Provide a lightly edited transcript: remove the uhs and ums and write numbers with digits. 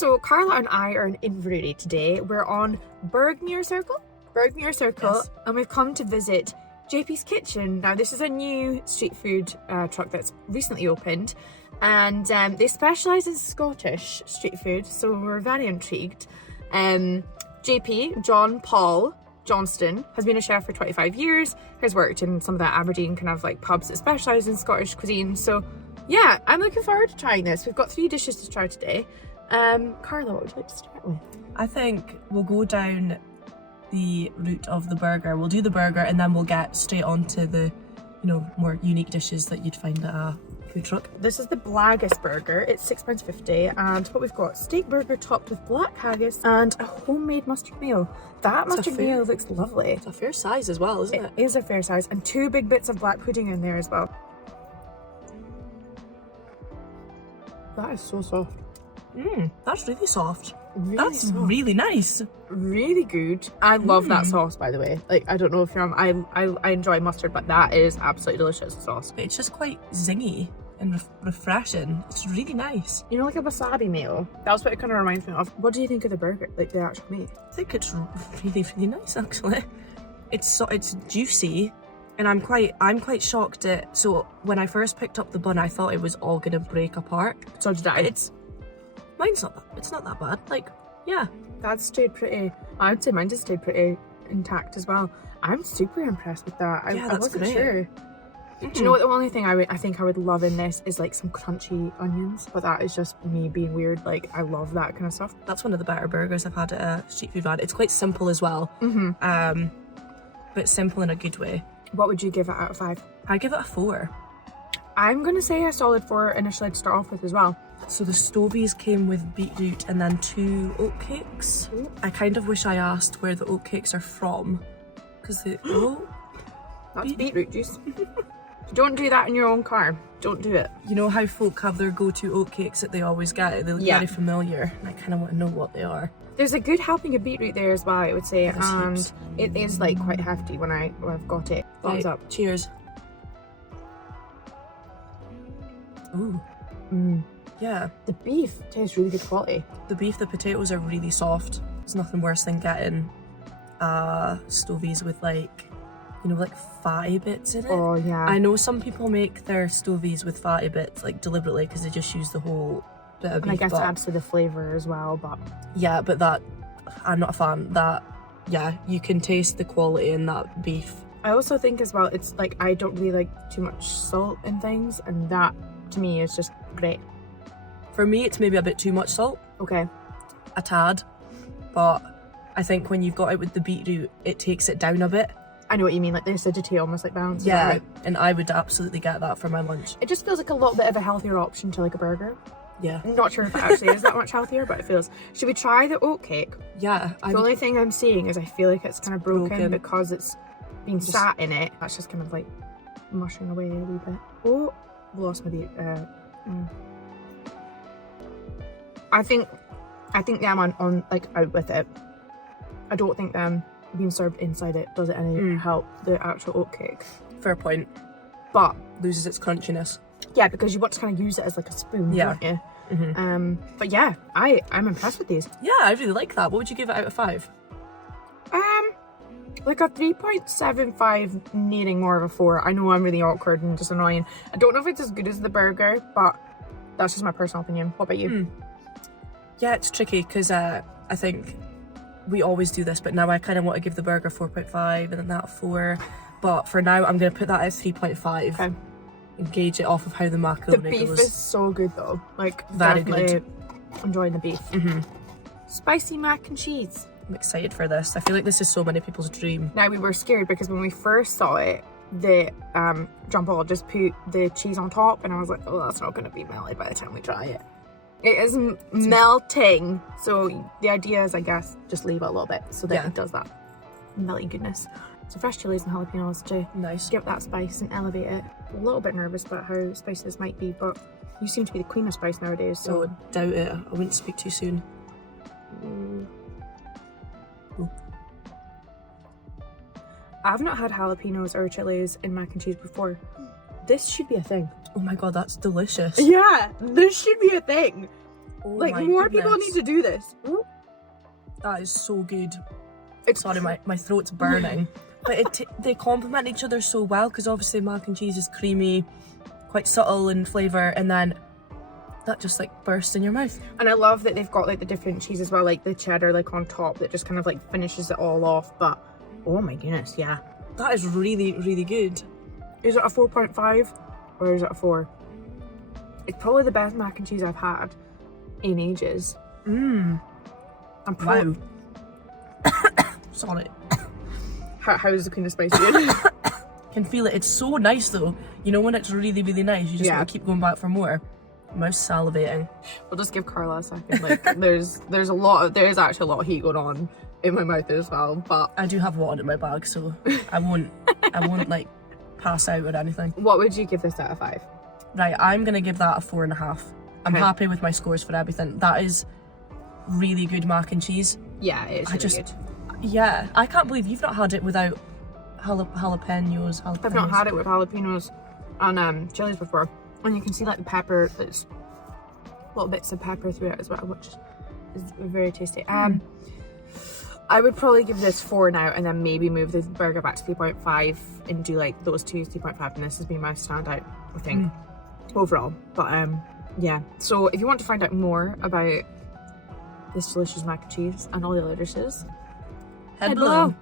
So Carla and I are in Inverurie today. We're on Burghmuir Circle, yes. And we've come to visit JP's Kitchen. Now this is a new street food truck that's recently opened, and they specialise in Scottish street food, so we're very intrigued. JP, John Paul Johnston, has been a chef for 25 years, has worked in some of the Aberdeen kind of like pubs that specialise in Scottish cuisine. So yeah, I'm looking forward to trying this. We've got 3 dishes to try today. Carla, what would you like to start with? I think we'll go down the route of the burger. We'll do the burger and then we'll get straight on to the, more unique dishes that you'd find at a food truck. This is the Blaggis burger. It's £6.50, and what we've got, steak burger topped with black haggis and a homemade mustard mayo. That mustard mayo looks lovely. It's a fair size as well, isn't it? It is a fair size, and 2 big bits of black pudding in there as well. That is so soft. That's really soft. That's really nice. Really good. I love that sauce, by the way. Like, I don't know if you're I enjoy mustard, but that is absolutely delicious sauce. It's just quite zingy and refreshing. It's really nice. You know, like a wasabi mayo? That's what it kind of reminds me of. What do you think of the burger, like the actual meat? I think it's really, really nice, actually. It's juicy, and I'm quite shocked at. So when I first picked up the bun, I thought it was all gonna break apart. So did I. It's not that bad. Like, yeah. That's stayed pretty, I would say mine just stayed pretty intact as well. I'm super impressed with that. I wasn't sure. Do you know what, the only thing I think I would love in this is like some crunchy onions, but that is just me being weird. Like, I love that kind of stuff. That's one of the better burgers I've had at a street food van. It's quite simple as well. But simple in a good way. What would you give it out of 5? I'd give it a 4. I'm gonna say a solid 4 initially to start off with as well. So the stovies came with beetroot and then 2 oatcakes. I kind of wish I asked where the oatcakes are from, because that's beetroot juice. Don't do that in your own car. Don't do it. You know how folk have their go-to oatcakes that they always get? They look very familiar, and I kind of want to know what they are. There's a good helping of beetroot there as well, I would say, and it is like quite hefty when I've got it. Thumbs up. Cheers. Ooh. Yeah. The beef tastes really good quality. The potatoes are really soft. There's nothing worse than getting stovies with like fatty bits in it. Oh yeah. I know some people make their stovies with fatty bits like deliberately because they just use the whole bit of beef. And I guess it adds to the flavour as well, but... Yeah, but that, I'm not a fan. That, yeah, you can taste the quality in that beef. I also think as well, it's like, I don't really like too much salt in things, and that to me is just great. For me, it's maybe a bit too much salt. Okay. A tad. But I think when you've got it with the beetroot, it takes it down a bit. I know what you mean, like the acidity almost like balances it Yeah, out. and I would absolutely get that for my lunch. It just feels like a little bit of a healthier option to like a burger. Yeah. I'm not sure if it actually is that much healthier, but it feels... Should we try the oatcake? Yeah. The only thing I'm seeing is I feel like it's kind of broken because it's been sat in it. That's just kind of like mushing away a wee bit. Oh, lost my I think them on like out with it. I don't think them being served inside it does it any help the actual oatcake. Fair point. But loses its crunchiness. Yeah, because you want to kind of use it as like a spoon, don't you? But yeah, I'm impressed with these. Yeah, I really like that. What would you give it out of 5? Like a 3.75, needing more of a 4. I know I'm really awkward and just annoying. I don't know if it's as good as the burger, but that's just my personal opinion. What about you? Yeah, it's tricky because I think we always do this, but now I kind of want to give the burger 4.5 and then that 4. But for now, I'm going to put that at 3.5. Okay. And gauge it off of how the macaroni goes. The beef is so good though. Like, very good. Enjoying the beef. Spicy mac and cheese. I'm excited for this. I feel like this is so many people's dream. Now, we were scared because when we first saw it, the John Paul just put the cheese on top, and I was like, oh, that's not going to be melted by the time we try it. It is melting, so the idea is, I guess, just leave it a little bit so that it does that melty goodness. So fresh chilies and jalapenos to give that spice and elevate it. A little bit nervous about how spicy this might be, but you seem to be the queen of spice nowadays, so... Oh, doubt it. I wouldn't speak too soon. I've not had jalapenos or chilies in mac and cheese before. This should be a thing. Oh my god, that's delicious. Yeah, this should be a thing. Oh Like, my more goodness. people need to do this. Ooh. That is so good. It's Sorry, my throat's burning. But they complement each other so well, because obviously mac and cheese is creamy, quite subtle in flavour, and then that just like bursts in your mouth. And I love that they've got like the different cheese as well, like the cheddar like on top that just kind of like finishes it all off. But oh my goodness, yeah. That is really, really good. Is it a 4.5 or is it a 4? It's probably the best mac and cheese I've had in ages. Mmm. I'm Wow. Sorry. How is the Queen of Spicy good? Can feel it. It's so nice though. You know when it's really, really nice, you just want to keep going back for more. Mouth salivating. We'll just give Carla a second. Like there's actually a lot of heat going on in my mouth as well. But I do have water in my bag, so I won't like pass out or anything. what would you give this out of 5? Right, I'm gonna give that a 4.5. I'm Okay. happy with my scores for everything. That is really good mac and cheese. Yeah, it's really good. Yeah, I can't believe you've not had it without jalapenos. I've not had it with jalapenos and chilies before. And you can see like the pepper, there's little bits of pepper through it as well, which is very tasty. I would probably give this 4 now and then maybe move the burger back to 3.5 and do like those two 3.5, and this has been my standout, I think, overall. But yeah, so if you want to find out more about this delicious mac and cheese and all the other dishes, Head below.